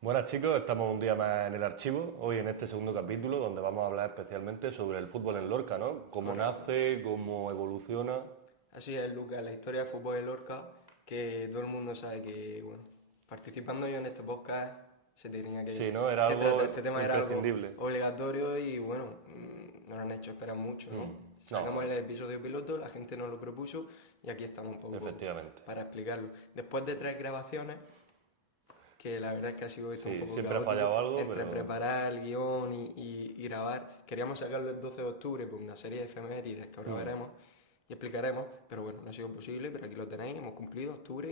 Buenas chicos, estamos un día más en el archivo, hoy en este segundo capítulo donde vamos a hablar especialmente sobre el fútbol en Lorca, ¿no? Cómo Correcto. nace, cómo evoluciona. Así es, Lucas, la historia de fútbol de Lorca, que todo el mundo sabe que, bueno, participando yo en este podcast se tenía Sí, ¿no? Era que tratar. algo Este tema era algo imprescindible. obligatorio y, bueno, nos han hecho esperar mucho, ¿no? Sacamos el No, episodio piloto, la gente nos lo propuso y aquí estamos un poco efectivamente. para explicarlo. Después de 3 grabaciones, que la verdad es que ha sido esto un Sí, poco siempre ha caótico, fallado algo, entre pero preparar el guión y grabar. Queríamos sacarlo el 12 de octubre por una serie de efemérides que ahora veremos y explicaremos, pero bueno, no ha sido posible, pero aquí lo tenéis, hemos cumplido octubre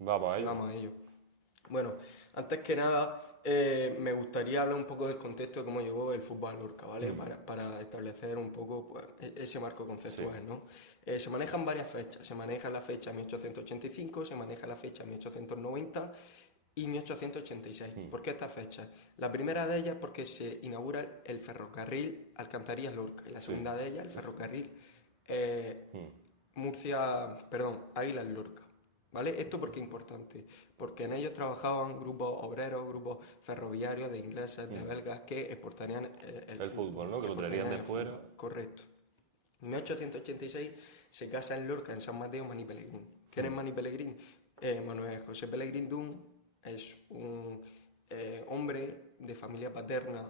vamos a y ello. vamos a ello. Bueno, antes que nada, me gustaría hablar un poco del contexto de cómo llegó el fútbol a Lorca, ¿vale? Para establecer un poco pues, ese marco Sí. conceptual, ¿no? Se manejan varias fechas, se maneja la fecha 1885, se maneja la fecha 1890 y 1886. ¿Por qué esta fecha? La primera de ellas es porque se inaugura el ferrocarril Alcantarillas-Lorca y la Sí. segunda de ellas el ferrocarril Murcia, perdón, Águilas-Lorca. ¿Vale? Esto porque es importante, porque en ellos trabajaban grupos obreros, grupos ferroviarios de ingleses, de belgas que exportarían el El fútbol, fútbol, ¿no? que Que lo traerían exportarían de el fuera. fútbol, correcto. En 1886 se casa en Lorca, en San Mateo, Mani Pellegrín. ¿Quién es Mani Pellegrín? Manuel José Pellegrín Dun es un hombre de familia paterna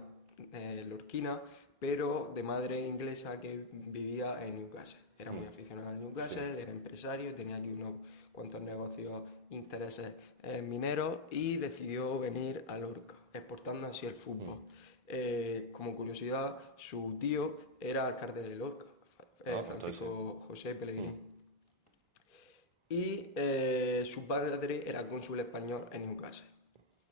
lorquina, pero de madre inglesa que vivía en Newcastle. Era muy aficionado al Newcastle, Sí. era empresario, tenía aquí unos cuantos negocios, intereses mineros y decidió venir a Lorca, exportando así el fútbol. Como curiosidad, su tío era alcalde de Lorca, Ah, pues entonces sí. Francisco José Pellegrín. Y su padre era cónsul español en Newcastle.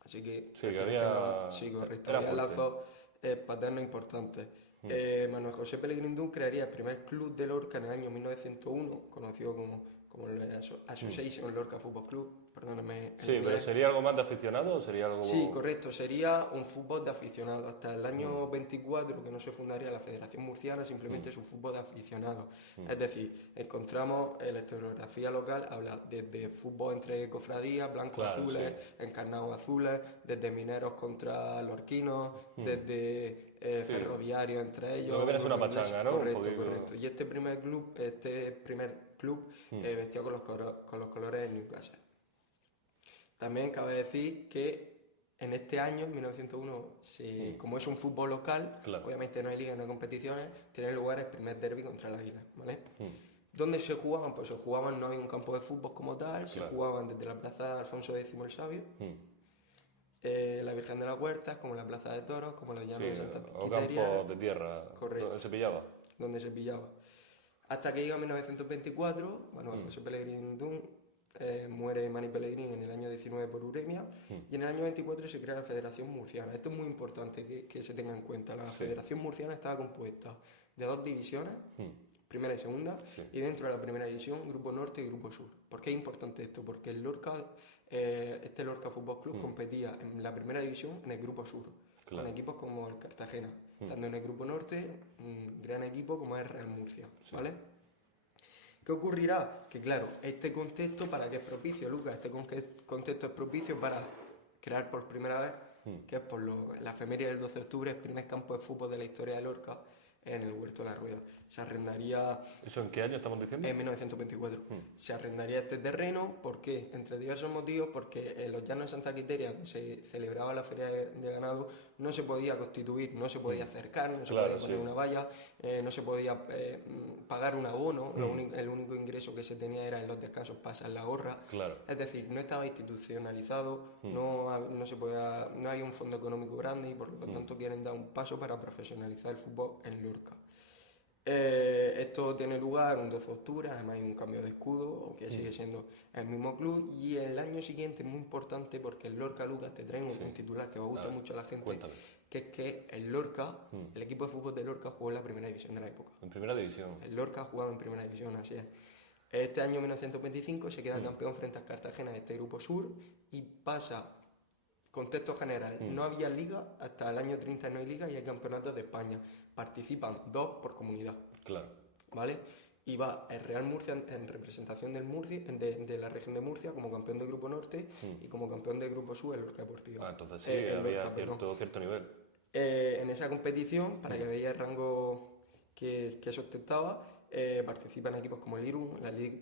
Así que Sí, que perteneciendo a la... había... Sí, correcto, Era había fuerte. lazos paternos importantes. Manuel José Pellegrín Dun crearía el primer club de Lorca en el año 1901, conocido como el Association Lorca Football Club, perdóname el Sí, pero inglés. ¿sería algo más de aficionado o sería Sí, algo...? correcto, sería un fútbol de aficionados. Hasta el año 24, que no se fundaría la Federación Murciana, simplemente es un fútbol de aficionados. Es decir, encontramos en la historiografía local, habla desde fútbol entre cofradías, blancos Claro, sí. azules, encarnados azules, desde mineros contra lorquinos, desde Sí. ferroviarios entre ellos, Lo que viene es con una los ingleses. pachanga, ¿no? Un Correcto, poquito... correcto. Y este primer club vestía con los colores de Newcastle. También cabe decir que en este año, en 1901, como es un fútbol local, Claro. obviamente no hay ligas, no hay competiciones, tiene lugar el primer derbi contra el Águila, ¿vale? ¿Dónde se jugaban? Pues se jugaban, no había un campo de fútbol como tal, se Claro. jugaban desde la plaza de Alfonso X el Sabio, la Virgen de las Huertas, como la plaza de Toros, como los Sí, llanos de Santa o Quiteria, campos de tierra donde correcto, se pillaba. donde se pillaba. Hasta que llega 1924, bueno, José Pellegrín Dun muere Mani Pellegrín en el año 19 por uremia y en el año 24 se crea la Federación Murciana. Esto es muy importante que se tenga en cuenta. La Federación Murciana estaba compuesta de dos divisiones, primera y segunda, y dentro de la primera división, Grupo Norte y Grupo Sur. ¿Por qué es importante esto? Porque el Lorca, este Lorca Fútbol Club competía en la primera división en el Grupo Sur, Claro. con equipos como el Cartagena. Estando en el Grupo Norte, un gran equipo como es Real Murcia, ¿vale? ¿Qué ocurrirá? Que claro, este contexto para qué es propicio, Lucas, este contexto es propicio para crear por primera vez, que es por la efeméride del 12 de octubre, el primer campo de fútbol de la historia de Lorca en el Huerto de la Rueda. Se arrendaría ¿Eso en qué año estamos diciendo? en 1924. Se arrendaría este terreno, ¿por qué? Entre diversos motivos, porque en los llanos de Santa Quiteria, donde se celebraba la feria de ganado, no se podía constituir, no se podía acercar, no se Claro, podía poner sí. una valla, no se podía pagar un abono, el único ingreso que se tenía era en los descansos pasar la gorra. Claro. Es decir, no estaba institucionalizado, no se podía, no hay un fondo económico grande y por lo tanto quieren dar un paso para profesionalizar el fútbol en Lorca. Esto tiene lugar un 12 de octubre, además hay un cambio de escudo, que sigue siendo el mismo club, y el año siguiente es muy importante porque el Lorca, Lucas, te traigo un titular que va a gustar mucho a la gente, Cuéntame. que es que el Lorca, el equipo de fútbol de Lorca jugó en la primera división de la época. En primera división. El Lorca jugaba en primera división, así es. Este año 1925 se queda campeón frente al Cartagena de este grupo sur y pasa, contexto general, no había liga, hasta el año 30 no hay liga y hay campeonatos de España. Participan 2 por comunidad, Claro. ¿vale? y va el Real Murcia en representación del Murcia, de la región de Murcia como campeón de Grupo Norte y como campeón de Grupo Sur el Lorca Deportivo. Entonces sí, El había Lorca, perdón. cierto nivel. En esa competición, para que veáis el rango que se ostentaba, participan equipos como el Irún,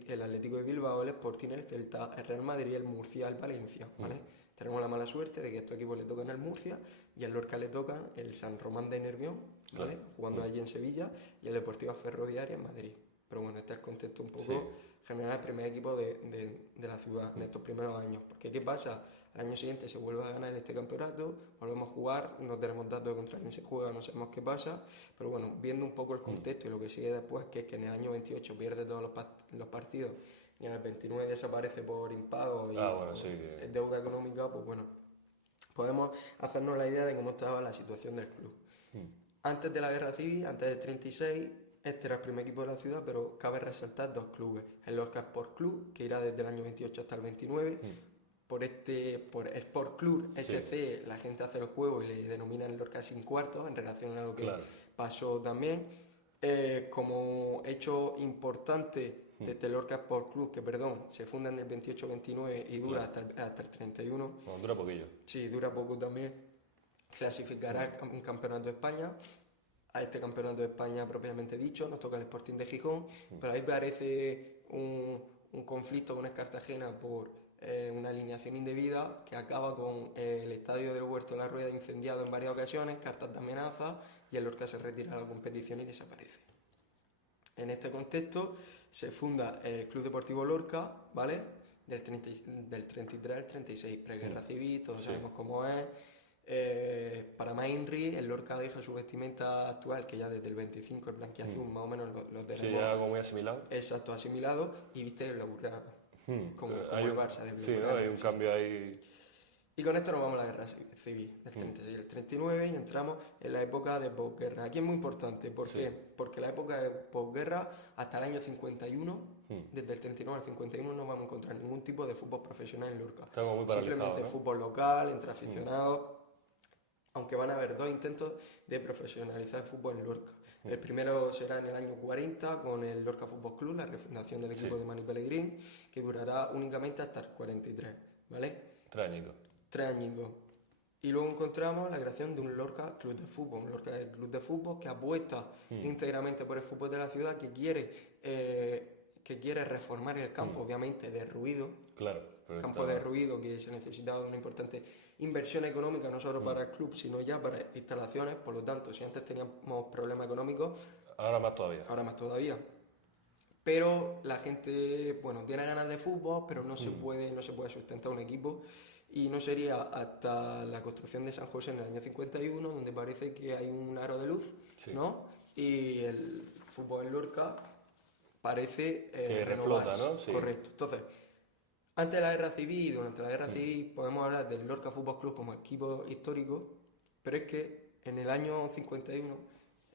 el Atlético de Bilbao, el Sporting, el Celta, el Real Madrid, el Murcia, el Valencia, ¿vale? Tenemos la mala suerte de que estos equipos le tocan al Murcia y al Lorca le tocan el San Román de Nervión, ¿vale? Jugando allí en Sevilla, y el Deportivo Ferroviaria en Madrid. Pero bueno, este es el contexto un poco general del primer equipo de la ciudad en estos primeros años. Porque ¿qué pasa? Al año siguiente se vuelve a ganar este campeonato, volvemos a jugar, no tenemos datos de contra quién se juega, no sabemos qué pasa, pero bueno, viendo un poco el contexto y lo que sigue después, que es que en el año 28 pierde todos los partidos y en el 29 desaparece por impago y por deuda económica, pues bueno, podemos hacernos la idea de cómo estaba la situación del club. Antes de la guerra civil, antes del 36, este era el primer equipo de la ciudad, pero cabe resaltar dos clubes. El Lorca Sport Club, que irá desde el año 28 hasta el 29. Por Sport Club SC, la gente hace el juego y le denominan Lorca sin cuartos en relación a lo que pasó también. Como hecho importante desde el Lorca Sport Club, que se funda en el 28-29 y dura hasta el 31. Bueno, dura poquillo. Sí, dura poco también. Clasificará un campeonato de España. A este campeonato de España propiamente dicho, nos toca el Sporting de Gijón, pero ahí parece un conflicto con el Cartagena por una alineación indebida que acaba con el estadio del Huerto de la Rueda incendiado en varias ocasiones, cartas de amenaza, y el Lorca se retira de la competición y desaparece. En este contexto se funda el Club Deportivo Lorca, ¿vale? Del 33 al 36, preguerra civil, todos sabemos cómo es. Para más INRI, el Lorca deja su vestimenta actual, que ya desde el 25 el blanquiazul más o menos lo tenemos. Sí, ya algo muy asimilado. Exacto, asimilado, y viste el blaugrana, como el Barça del Sí, ¿no? Hay un cambio ahí. Y con esto nos vamos a la guerra civil, del 36 al 39, y entramos en la época de posguerra. Aquí es muy importante, ¿por qué? Porque la época de posguerra, hasta el año 51, desde el 39 al 51, no vamos a encontrar ningún tipo de fútbol profesional en Lorca. Simplemente fútbol local, entre aficionados. Aunque van a haber dos intentos de profesionalizar el fútbol en Lorca. El primero será en el año 40 con el Lorca Fútbol Club, la refundación del equipo de Mani Pellegrín, que durará únicamente hasta el 43, ¿vale? 3 añitos. 3 añitos. Y luego encontramos la creación de un Lorca Club de Fútbol, un Lorca Club de Fútbol que apuesta íntegramente por el fútbol de la ciudad, que quiere reformar el campo, obviamente derruido. Claro. Campo derruido, que se necesitaba de una importante inversión económica, no solo para el club, sino ya para instalaciones. Por lo tanto, si antes teníamos problemas económicos, ahora más todavía. Ahora más todavía. Pero la gente, bueno, tiene ganas de fútbol, pero no se puede sustentar un equipo. Y no sería hasta la construcción de San José en el año 51, donde parece que hay un aro de luz, ¿no? Y el fútbol en Lorca parece que reflota, ¿no? Sí. Correcto. Entonces, antes de la guerra civil y durante la guerra civil podemos hablar del Lorca Fútbol Club como equipo histórico, pero es que en el año 51,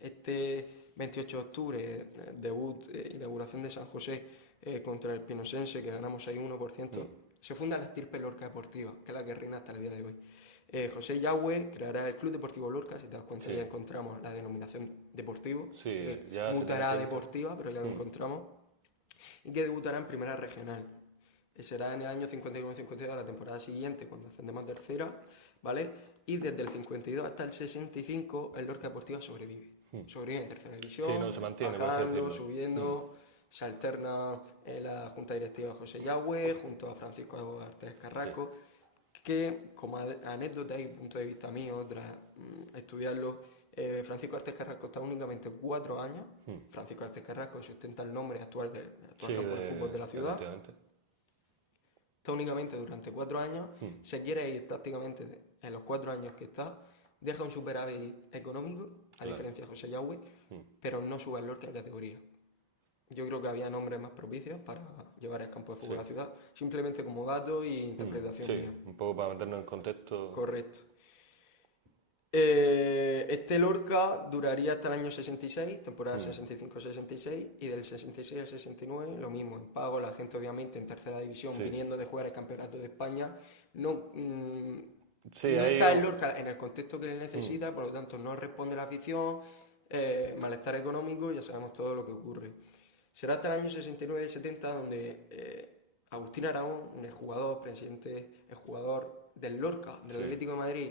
este 28 de octubre, debut, inauguración de San José contra el Pinosense, que ganamos 6-1, por ciento, se funda la estirpe Lorca Deportiva, que es la que reina hasta el día de hoy. José Yagüe creará el Club Deportivo Lorca, si te das cuenta ya encontramos la denominación deportivo, que ya mutará a deportiva, pero ya lo encontramos, y que debutará en primera regional. Será en el año 51-52, la temporada siguiente, cuando ascendemos a tercera, ¿vale? Y desde el 52 hasta el 65, el Lorca Deportiva sobrevive. Sobrevive en tercera división, sí, no, se mantiene, bajando, subiendo, se alterna en la junta directiva de José Yagüe, junto a Francisco Artes Carrasco, que como anécdota y punto de vista mío, tras estudiarlo, Francisco Artes Carrasco está únicamente 4 años. Francisco Artes Carrasco sustenta el nombre actual del campo de fútbol de la ciudad. Está únicamente durante 4 años, se quiere ir prácticamente en los 4 años que está, deja un superávit económico, a diferencia de José Yagüe, pero no sube el Lorca de categoría. Yo creo que había nombres más propicios para llevar el campo de fútbol a la ciudad, simplemente como dato y interpretación mía. Un poco para meternos en contexto. Correcto. Este Lorca duraría hasta el año 66, temporada 65-66, y del 66 al 69 lo mismo, en pago, la gente obviamente en tercera división, viniendo de jugar el campeonato de España, no está el Lorca en el contexto que le necesita, por lo tanto no responde la afición, malestar económico, ya sabemos todo lo que ocurre. Será hasta el año 69-70 donde Agustín Aragón, un exjugador, exjugador del Lorca, del Sí. Atlético de Madrid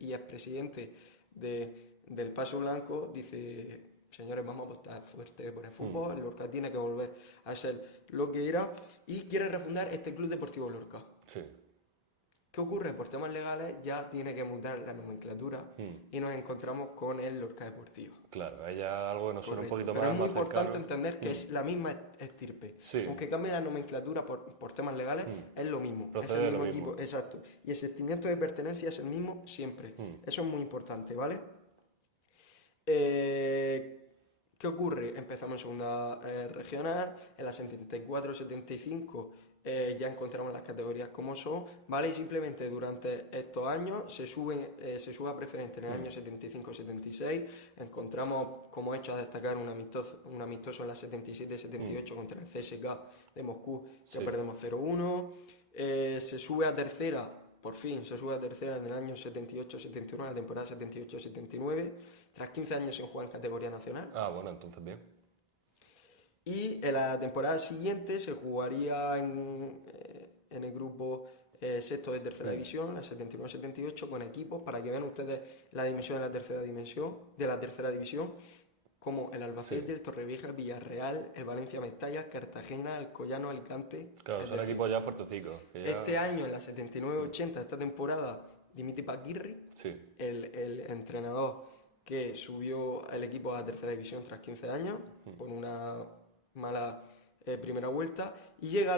y expresidente del Paso Blanco, dice: señores, vamos a apostar fuerte por el fútbol, el Lorca tiene que volver a ser lo que era, y quiere refundar este Club Deportivo Lorca. Sí. ¿Qué ocurre? Por temas legales ya tiene que mutar la nomenclatura y nos encontramos con el Lorca Deportivo. Claro, hay ya algo que nos suena un Correcto. poquito Pero más, es muy más importante cercano. entender que es la misma estirpe. Sí. Aunque cambie la nomenclatura por temas legales, es lo mismo. Procede es el de mismo lo mismo. equipo, exacto. Y el sentimiento de pertenencia es el mismo siempre. Eso es muy importante, ¿vale? ¿Qué ocurre? Empezamos en segunda regional, en la 74-75 ya encontramos las categorías como son, ¿vale? Y simplemente durante estos años se sube a preferente. En el año 75-76 encontramos como hecho a destacar un amistoso en la 77-78 contra el CSKA de Moscú, que Sí. perdemos 0-1. Se sube a tercera, por fin, se sube a tercera en el año 78-79, la temporada 78-79, tras 15 años sin jugar en categoría nacional. Ah, bueno, entonces bien. Y en la temporada siguiente se jugaría en el grupo sexto de tercera división, la 79-78, con equipos, para que vean ustedes la dimensión de la tercera división, como el Albacete, el Torrevieja, el Villarreal, el Valencia Mestalla, el Cartagena, el Collano, Alicante. Claro, Es son decir, equipos ya fuertecicos. que ya- este año, en la 79-80, esta temporada, Dimitri Paquirri, Sí. el entrenador que subió al equipo a la tercera división tras 15 años, por una mala primera vuelta, y llega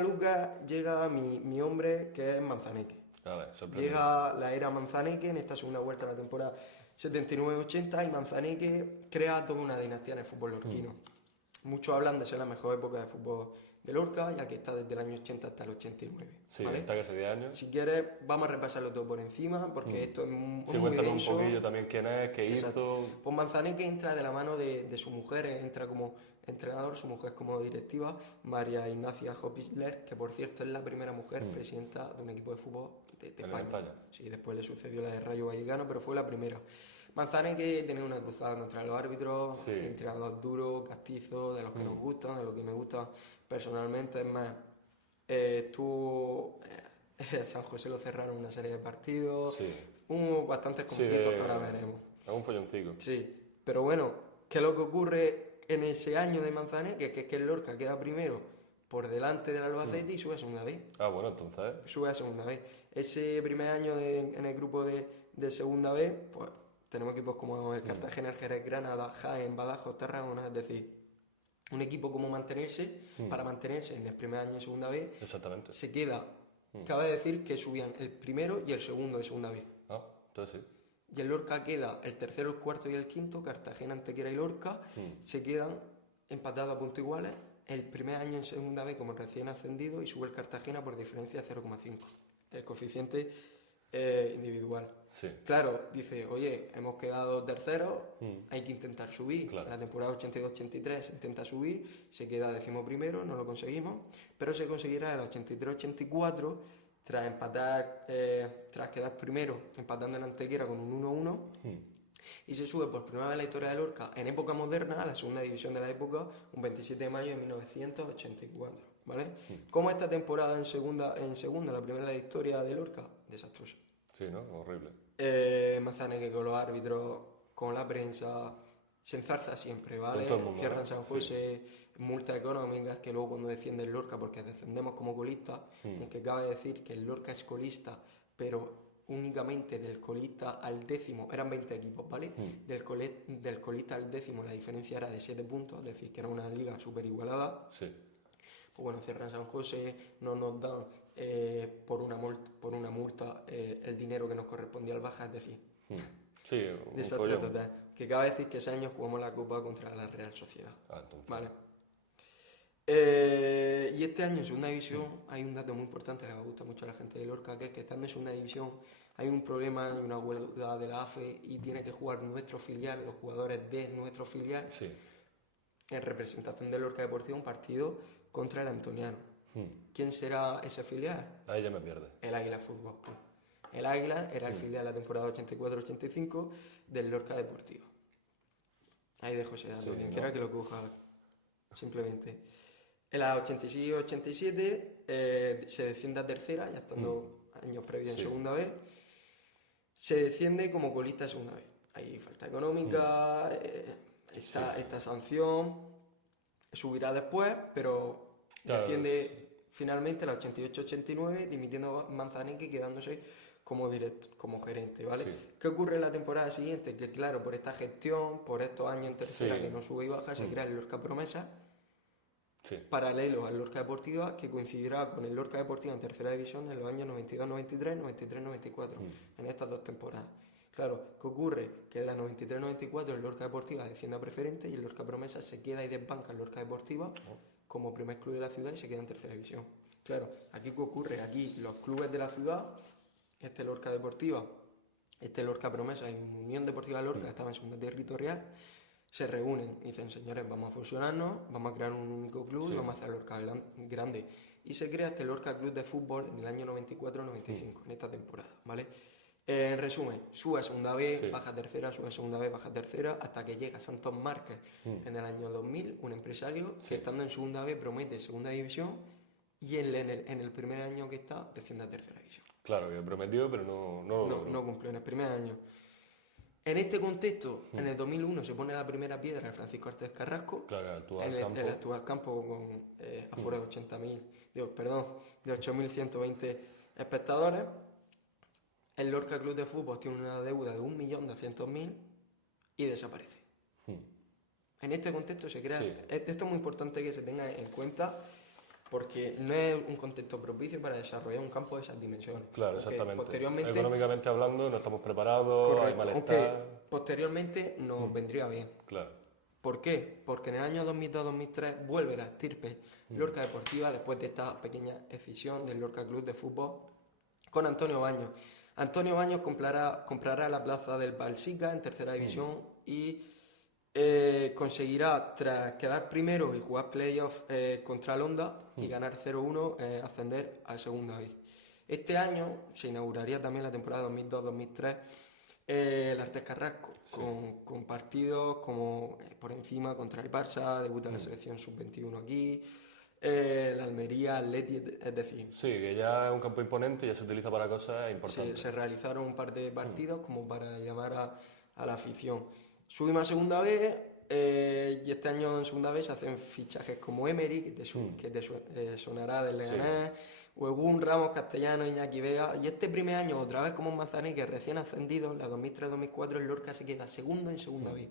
mi hombre, que es Manzaneque. A ver, sorprendente. Llega la era Manzaneque en esta segunda vuelta de la temporada 79-80, y Manzaneque crea toda una dinastía en el fútbol lorquino. Muchos hablan de ser la mejor época de fútbol de Lorca, ya que está desde el año 80 hasta el 89. Sí, ¿vale? está que hace 10 años. Si quieres, vamos a repasarlo todo por encima, porque esto es Sí, muy cuéntanos un denso. poquillo también quién es, qué Exacto. hizo. Pues Manzaneque entra de la mano de su mujer, entra como entrenador, su mujer como directiva, María Ignacia Hopisler, que por cierto es la primera mujer presidenta de un equipo de fútbol de En España. España. Sí, después le sucedió la de Rayo Vallecano, pero fue la primera. Manzaneque tenía una cruzada contra los árbitros, Sí. entrenador duro, castizo, de los que nos gustan, de los que me gusta personalmente. Es más, San José lo cerraron una serie de partidos, Sí. hubo bastantes conflictos que ahora veremos. Es un folloncico. Sí, pero bueno, ¿qué es lo que ocurre en ese año de Manzaneque? Que es que el Lorca queda primero por delante del Albacete y sube a segunda vez. Ah, bueno, entonces. Sube a segunda vez. Ese primer año en el grupo de segunda vez, pues tenemos equipos como el Cartagena, el Jerez, Granada, Jaén, Badajoz, Tarragona, es decir, un equipo como para mantenerse en el primer año de segunda vez, Exactamente. se queda, cabe decir que subían el primero y el segundo de segunda vez. Ah, entonces sí. Y el Lorca queda el tercero, el cuarto y el quinto, Cartagena, Antequera y Lorca, se quedan empatados a puntos iguales el primer año en segunda vez como recién ascendido, y sube el Cartagena por diferencia de 0,5, el coeficiente individual. Sí. Claro, dice, oye, hemos quedado terceros, hay que intentar subir. Claro. En la temporada 82-83 se intenta subir, se queda 11º, no lo conseguimos, pero se conseguirá en el 83-84 tras empatar, tras quedar primero, empatando en Antequera con un 1-1, y se sube por primera vez en la historia de Lorca, en época moderna, a la segunda división de la época, un 27 de mayo de 1984, ¿vale? ¿Cómo esta temporada en segunda, la primera de la historia de Lorca? Desastrosa. Sí, ¿no? Horrible. Manzaneque con los árbitros, con la prensa, se enzarza siempre, ¿vale? Con todo el mundo, Cierran ¿eh? San José, multas económicas, que luego cuando defiende el Lorca, porque descendemos como colistas, aunque cabe decir que el Lorca es colista, pero únicamente del colista al décimo, eran 20 equipos, ¿vale? Del colista al décimo la diferencia era de 7 puntos, es decir, que era una liga súper igualada. Sí. Pues bueno, cierran San José, no nos dan por una multa el dinero que nos correspondía al Baja, es decir, Sí, un desastre follón. total. Que cabe decir que ese año jugamos la Copa contra la Real Sociedad. Ah, entonces. Vale. Y este año en segunda división hay un dato muy importante que le gusta mucho a la gente de Lorca, que es que estando en segunda división hay un problema, hay una huelga de la AFE y tiene que jugar nuestro filial, los jugadores de nuestro filial, Sí. en representación del Lorca Deportivo, un partido contra el Antoniano. ¿Quién será ese filial? Ahí ya me pierde. El Águila Fútbol Club. El Águila era el filial de la temporada 84-85 del Lorca Deportivo. Ahí dejo ese dato, Sí, quien ¿no? quiera que lo coja. simplemente. En la 86-87 se desciende a tercera, ya estando años previos en Sí. segunda vez. Se desciende como colista de segunda vez. Hay falta económica, esta sanción subirá después, pero Claro, desciende finalmente a la 88-89, dimitiendo Manzaneque, quedándose como gerente, ¿vale? Sí. ¿Qué ocurre en la temporada siguiente? Que claro, por esta gestión, por estos años en tercera Sí. que no sube y baja, se crea el Lorca Promesa, Sí. paralelo al Lorca Deportiva, que coincidirá con el Lorca Deportiva en tercera división en los años 92-93, 93-94, en estas dos temporadas. Claro, ¿qué ocurre? Que en la 93-94 el Lorca Deportiva desciende a preferente y el Lorca Promesa se queda y desbanca el Lorca Deportiva como primer club de la ciudad y se queda en tercera división. Claro, aquí ¿qué ocurre? Aquí los clubes de la ciudad, este Lorca Deportiva, este Lorca Promesa y Unión Deportiva Lorca, que estaba en segunda territorial, se reúnen y dicen, señores, vamos a fusionarnos, vamos a crear un único club y vamos a hacer Lorca grande. Y se crea este Lorca Club de Fútbol en el año 94-95, en esta temporada, ¿vale? En resumen, sube a segunda B, baja a tercera, sube a segunda B, baja a tercera, hasta que llega Santos Márquez en el año 2000, un empresario que estando en segunda B promete segunda división y en el primer año que está desciende a tercera división. Claro, que prometió, pero No cumplió en el primer año. En este contexto, en el 2001 se pone la primera piedra de Francisco Artes Carrasco, Claro, en el actual campo con afuera de 8.120 espectadores. El Lorca Club de Fútbol tiene una deuda de 1.200.000 y desaparece. En este contexto se crea... Esto es muy importante que se tenga en cuenta porque no es un contexto propicio para desarrollar un campo de esas dimensiones. Claro, Porque exactamente. Posteriormente, Económicamente hablando, no estamos preparados, hay correcto, malestar. aunque posteriormente nos vendría bien. Claro. ¿Por qué? Porque en el año 2002-2003 vuelve la estirpe Lorca Deportiva después de esta pequeña escisión del Lorca Club de Fútbol con Antonio Baños. Antonio Baños comprará la plaza del Balsica en tercera división y conseguirá, tras quedar primero y jugar playoff contra el Honda y ganar 0-1, ascender a segunda B. Este año se inauguraría también la temporada 2002-2003 el Artes Carrasco, con partidos como por encima contra el Barça, debuta en la selección sub-21 aquí, la Almería, Atleti, es decir... Sí, que ya es un campo imponente, ya se utiliza para cosas importantes. Se realizaron un par de partidos como para llamar a la afición. Subimos a segunda vez y este año en segunda vez se hacen fichajes como Emery, que te sonará del Leganés, Huegún, Ramos, Castellano, Iñaki Vega. Y este primer año, otra vez como Manzaneque, recién ascendido, en la 2003-2004, el Lorca se queda segundo en segunda vez.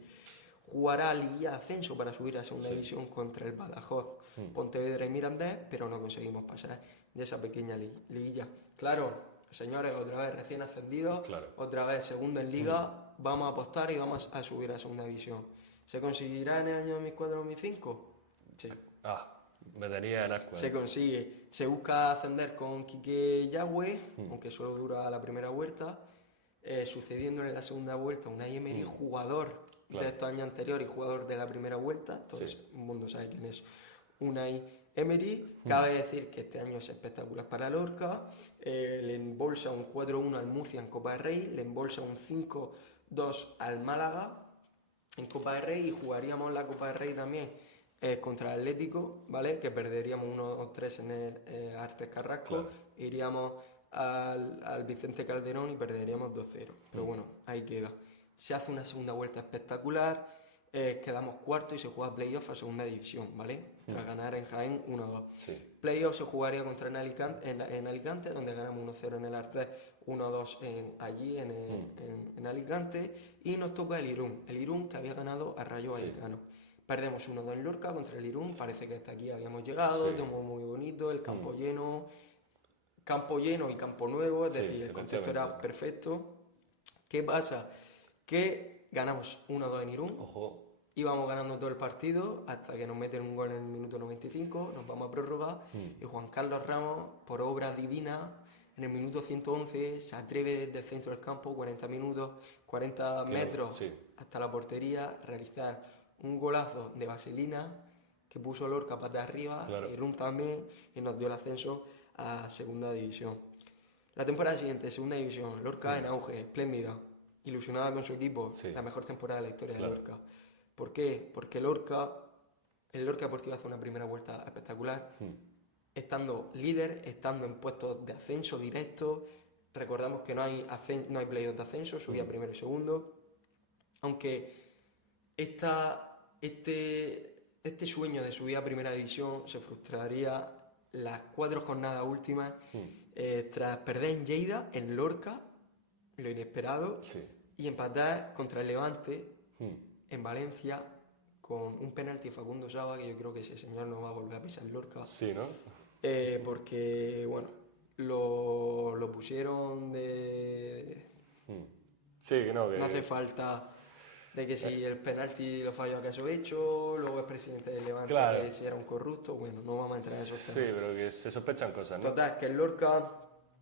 Jugará Liguilla de Ascenso para subir a segunda división contra el Badajoz, Pontevedra y Mirandés, pero no conseguimos pasar de esa pequeña liguilla. Claro, señores, otra vez recién ascendidos, otra vez segundo en liga, vamos a apostar y vamos a subir a segunda división. ¿Se conseguirá en el año 2004-2005? Sí. Me tenía en asco. Se consigue. Se busca ascender con Quique Yagüe, aunque solo dura la primera vuelta, sucediendo en la segunda vuelta Unai Emery, jugador de estos años anteriores y jugador de la primera vuelta, entonces el mundo sabe quién es Unai Emery. Cabe decir que este año es espectacular para Lorca, le embolsa un 4-1 al Murcia en Copa del Rey, le embolsa un 5-2 al Málaga en Copa del Rey y jugaríamos la Copa del Rey también contra el Atlético, ¿vale? Que perderíamos 1-3 en el Artes Carrasco, iríamos al Vicente Calderón y perderíamos 2-0, pero bueno, ahí queda. Se hace una segunda vuelta espectacular, quedamos cuarto y se juega playoff a segunda división, ¿vale? Tras ganar en Jaén 1-2. Playoff se jugaría contra en Alicante, donde ganamos 1-0 en el Artes, 1-2 allí en Alicante, y nos toca el Irún que había ganado a Rayo Vallecano. Perdemos 1-2 en Lorca contra el Irún, parece que hasta aquí habíamos llegado, todo muy bonito, el campo lleno y campo nuevo, es decir, el contexto era perfecto. ¿Qué pasa? Que ganamos 1-2 en Irún, íbamos ganando todo el partido hasta que nos meten un gol en el minuto 95, nos vamos a prórroga y Juan Carlos Ramos, por obra divina, en el minuto 111 se atreve desde el centro del campo, 40 metros hasta la portería, realizar un golazo de vaselina que puso Lorca pata arriba, Irún también, y nos dio el ascenso a segunda división. La temporada siguiente, segunda división, Lorca en auge, espléndida, ilusionada con su equipo, la mejor temporada de la historia de Lorca. ¿Por qué? Porque Lorca el Lorca Deportiva hace una primera vuelta espectacular, estando líder, estando en puestos de ascenso directo. Recordamos que no hay playoffs de ascenso, subía primero y segundo. Aunque este sueño de subir a primera división se frustraría las 4 jornadas últimas tras perder en Lleida, en Lorca, lo inesperado, y empatar contra el Levante en Valencia con un penalti de Facundo Saba, que yo creo que ese señor no va a volver a pisar Lorca. Sí, ¿no? Porque, bueno, lo pusieron de... Sí, que no, que... No hace falta de que si el penalti lo falló acaso hecho, luego es presidente del Levante, Claro. que si era un corrupto, bueno, no vamos a entrar en esos temas. Sí, pero que se sospechan cosas, ¿no? Total, que el Lorca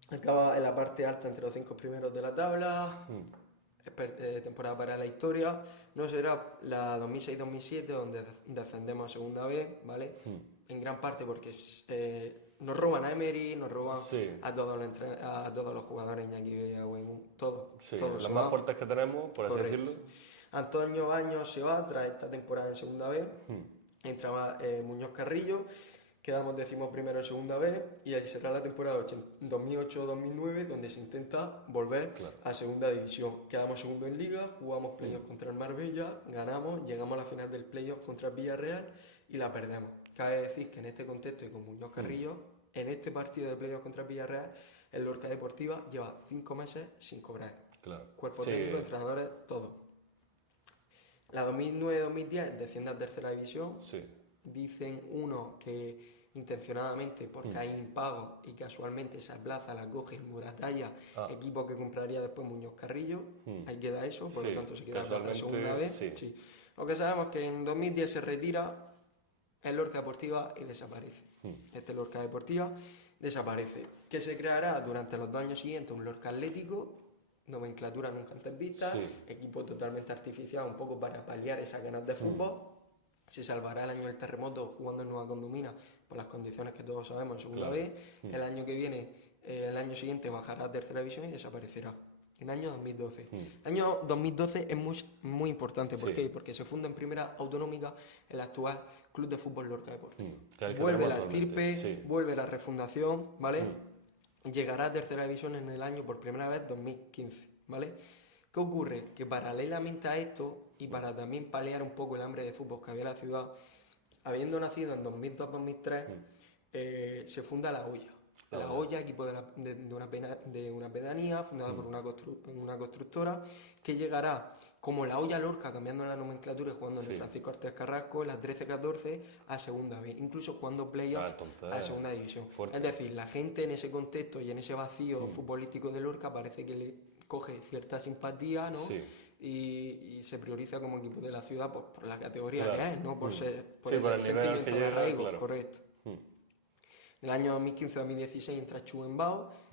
acaba en la parte alta entre los 5 primeros de la tabla, temporada para la historia. No será la 2006-2007 donde descendemos a segunda B, ¿vale? En gran parte porque nos roban a Emery, nos roban a todos los jugadores, Iñaki Bellaguén, todos. Sí, todos los más fuertes que tenemos, por así Correcto. decirlo. Antonio Baños se va tras esta temporada en segunda B. Entraba Muñoz Carrillo. Quedamos 11º en segunda B y ahí será la temporada 2008-2009 donde se intenta volver a segunda división. Quedamos segundo en liga, jugamos playoff contra el Marbella, ganamos, llegamos a la final del playoff contra el Villarreal y la perdemos. Cabe decir que en este contexto y con Muñoz Carrillo, en este partido de playoff contra el Villarreal, el Lorca Deportiva lleva 5 meses sin cobrar. Claro. Cuerpo técnico, entrenadores, todo. La 2009-2010 desciende a tercera división. Dicen unos que intencionadamente, porque hay impagos y casualmente esa plaza la coge el Muratalla, equipo que compraría después Muñoz Carrillo. Ahí queda eso, por lo tanto se queda la plaza en segunda vez. Lo que sabemos es que en 2010 se retira el Lorca Deportiva y desaparece. Este Lorca Deportiva desaparece. ¿Qué se creará durante los 2 años siguientes? Un Lorca Atlético, nomenclatura nunca antes vista, equipo totalmente artificial, un poco para paliar esas ganas de fútbol. Se salvará el año del terremoto jugando en Nueva Condomina por las condiciones que todos sabemos en segunda B. El año que viene, el año siguiente bajará a tercera división y desaparecerá. En el año 2012. El año 2012 es muy importante. ¿Por qué? Porque se funda en primera autonómica el actual Club de Fútbol Lorca Deportivo. Vuelve la estirpe, vuelve la refundación, ¿vale? Llegará a tercera división en el año por primera vez 2015, ¿vale? ¿Qué ocurre? Que paralelamente a esto, y para también paliar un poco el hambre de fútbol que había en la ciudad, habiendo nacido en 2002-2003, se funda La Hoya. La Hoya, equipo de una pedanía, fundada por una constructora, que llegará como La Hoya Lorca, cambiando la nomenclatura y jugando en el Francisco Artes Carrasco, la 13-14 a segunda B, incluso jugando playoff a segunda división. Fuerte. Es decir, la gente en ese contexto y en ese vacío futbolístico de Lorca parece que le coge cierta simpatía, ¿no? Y se prioriza como equipo de la ciudad por la categoría que es, ¿no? Por el sentimiento de arraigo, correcto. En el año 2015-2016 entra Chuenbao,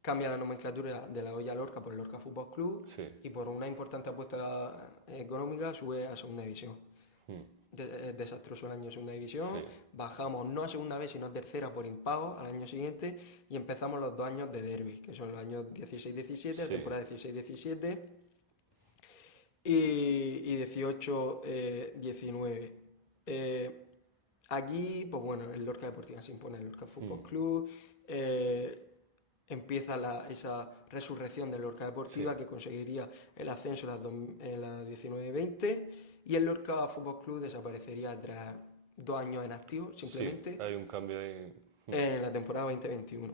cambia la nomenclatura de La Hoya Lorca por Lorca Fútbol Club y por una importante apuesta económica sube a segunda división. Desastroso el año de segunda división, bajamos no a segunda vez sino a tercera por impago al año siguiente y empezamos los 2 años de derbi, que son los años 16-17, temporada 16-17 y 18-19. Aquí, pues bueno, el Lorca Deportiva se impone el Lorca Fútbol Club, empieza esa resurrección del Lorca Deportiva que conseguiría el ascenso en la 19-20 y el Lorca Fútbol Club desaparecería tras 2 años en activo, simplemente. Hay un cambio ahí. En la temporada 2021.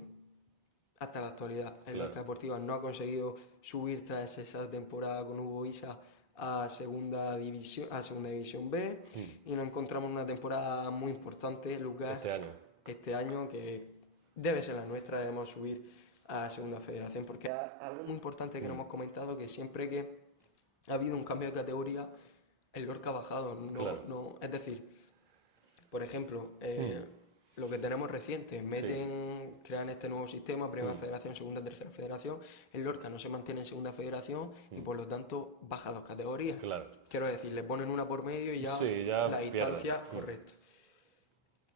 Hasta la actualidad, el Lorca Deportiva no ha conseguido subir tras esa temporada con Hugo Isa a segunda división B y nos encontramos en una temporada muy importante, Lucas. Este año que debe ser la nuestra, debemos subir a segunda federación, porque algo muy importante que no hemos comentado, que siempre que ha habido un cambio de categoría, el Lorca ha bajado. Es decir, por ejemplo, lo que tenemos reciente, crean este nuevo sistema, primera federación, segunda, tercera federación, el Lorca no se mantiene en segunda federación y por lo tanto baja 2 categorías. Quiero decir, le ponen una por medio y ya la distancia, correcto.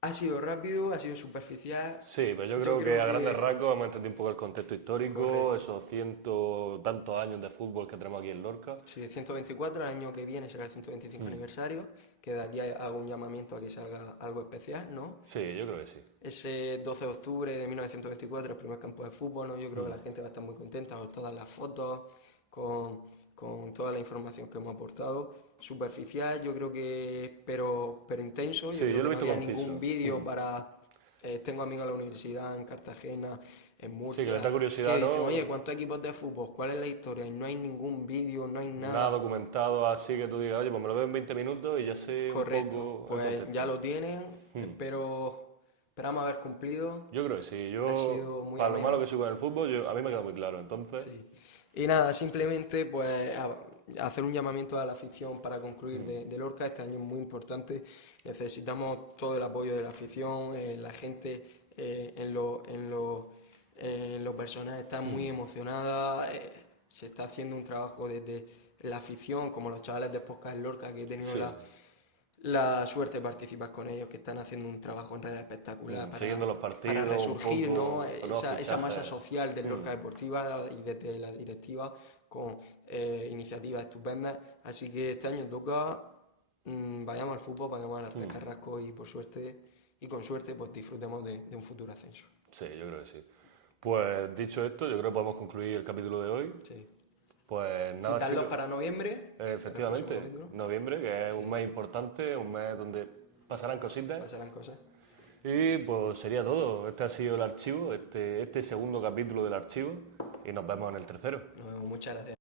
Ha sido rápido, ha sido superficial. Sí, pero yo Yo creo que creo a que- grandes rasgos hemos entendido un poco el contexto histórico, Correcto. esos ciento tantos años de fútbol que tenemos aquí en Lorca. Sí, 124, el año que viene será el 125 aniversario, que de aquí hago un llamamiento a que salga algo especial, ¿no? Sí, yo creo que sí. Ese 12 de octubre de 1924, el primer campo de fútbol, ¿no? Yo creo que la gente va a estar muy contenta con todas las fotos, con toda la información que hemos aportado. Superficial, yo creo que, pero intenso. Sí, Yo yo creo lo que he no visto había conciso. ningún vídeo para... tengo amigos en la universidad, en Cartagena, en Murcia, Sí, que les da curiosidad, que dicen, ¿no? oye, ¿cuántos equipos de fútbol? ¿Cuál es la historia? Y no hay ningún vídeo, no hay Nada nada. documentado así que tú digas, oye, pues me lo veo en 20 minutos y ya sé Correcto, un poco el pues contexto. ya lo tienen, esperamos haber cumplido. Yo creo que sí. Yo, Ha sido muy para lo ameno. malo que soy con el fútbol, a mí me queda muy claro. Entonces, Sí. Y nada, simplemente pues hacer un llamamiento a la afición para concluir de Lorca. Este año es muy importante. Necesitamos todo el apoyo de la afición, la gente en lo personal está muy emocionada. Se está haciendo un trabajo desde la afición, como los chavales de Podcast Lorca, que he tenido Sí. la suerte de participar con ellos, que están haciendo un trabajo en redes espectacular siguiendo los partidos, para resurgir, un poco, ¿no? nuevos Esa fichajes. masa social del Lorca Deportiva y desde la directiva con iniciativas estupendas. Así que este año toca, vayamos al fútbol, vayamos al Artes Carrasco y con suerte pues disfrutemos de un futuro ascenso. Sí, yo creo que sí. Pues dicho esto, yo creo que podemos concluir el capítulo de hoy. Sí. Pues nada, Citarlos chicos. para noviembre. Efectivamente, el próximo capítulo. noviembre, que es un mes importante, un mes donde pasarán cositas. Pasarán cosas. Y pues sería todo. Este ha sido el archivo, este segundo capítulo del archivo. Y nos vemos en el tercero. Nos vemos, muchas gracias.